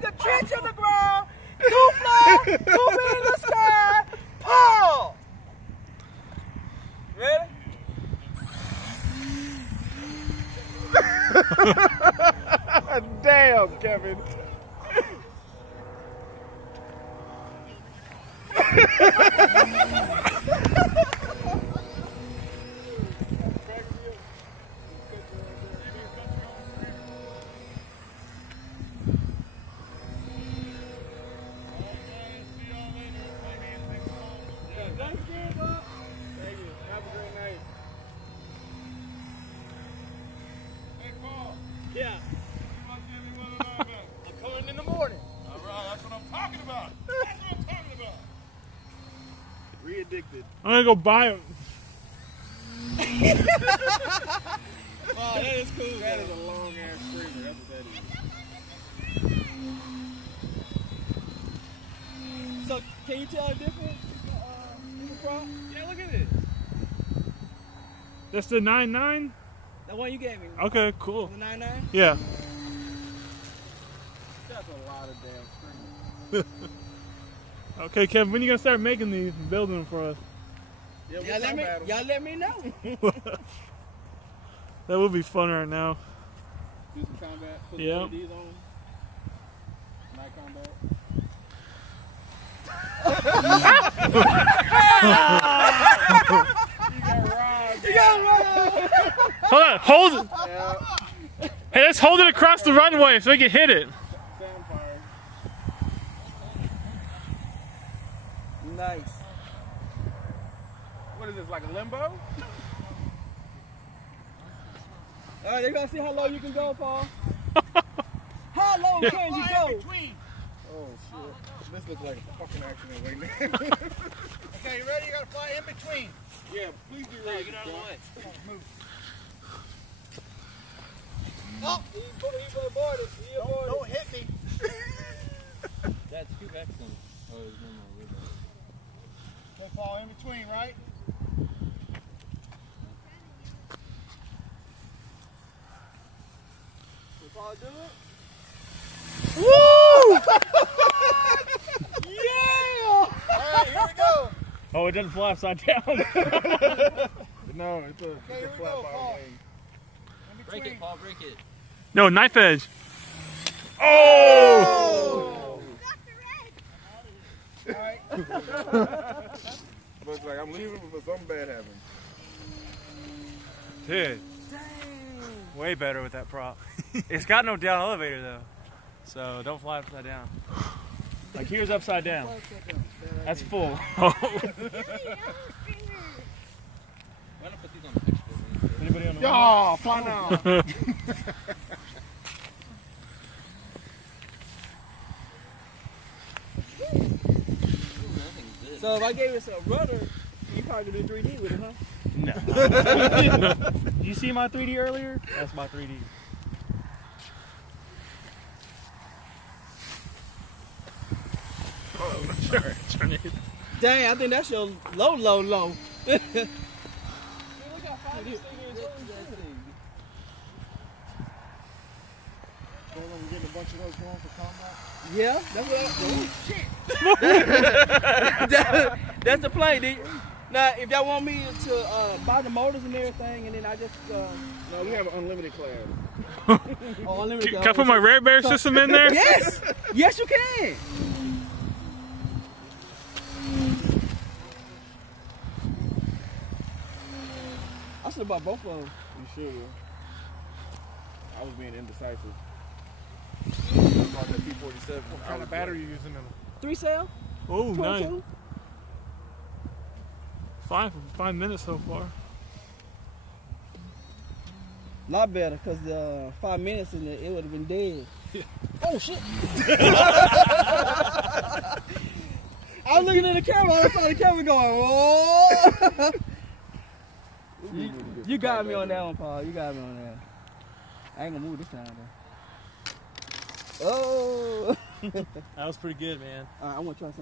dig a trench in the ground, 2 fly, 2 in the sky, Paul. Ready? Damn, Kevin. Yeah. I'm coming in the morning. All right, that's what I'm talking about. That's what I'm talking about. Re-addicted. I'm gonna go buy them. Wow, that is cool. That is a long ass streamer. That's what that is. So, can you tell the difference? Yeah, look at it. That's the 9.9? The one you gave me. Okay, cool. The 9.9? Yeah. That's a lot of damn streamers. Okay, Kevin, when you gonna start making these and building them for us? Yeah, Y'all let me know. That would be fun right now. Do some combat. Put Yeah. some LEDs on. Night combat. You got robbed. Hold on, hold it. Yeah. Hey, let's hold it across the runway so we can hit it. Sandfire. Nice. What is this, like a limbo? All right, they're gonna see how low you can go, Paul. How low can you go? Oh, shit. This looks like a fucking accident right now. Okay, you ready? You gotta fly in between. Yeah, please be ready. Get out of the way. Come on, move. Oh, he aborted. He aborted. Don't hit me. That's too excellent. Oh, there's no more with that. Okay, fall in between, right? Will Paul do it? Woo! Yeah! All right, here we go. Oh, it doesn't fly upside down. No, it's a Okay, here we flat go, bottom Paul. wing. In Break between. it, Paul, break it. No, knife edge. Oh! All right. Looks like I'm leaving before something bad happens. Dude, way better with that prop. It's got no down elevator though, so don't fly upside down. Like here's upside down. That's full. Why not put these on the picture? Anybody on the Yo, fly now. So if I gave us a rudder, you probably do 3D with it, huh? No. Did you see my 3D earlier? That's my 3D. Oh, sure. Dang, I think that's your low. Hold on, we're getting a bunch of those going for combat. Yeah, that's what that's the play, dude. Now, if y'all want me to buy the motors and everything, and then I just No, we have an unlimited class. unlimited. Can I put my rare bear system in there? Yes, yes, you can. I should have bought both of them. You should. I was being indecisive. About that P47. What kind of battery are you using in them? 3 cell. Oh, nice. 22. 5 minutes so far. A lot better, because 5 minutes in it would have been dead. Yeah. Oh, shit. I was looking at the camera, I saw the camera going, whoa. You got me on that one, Paul. You got me on that. I ain't gonna move this time, though. Oh. That was pretty good, man. All right, I want to try something.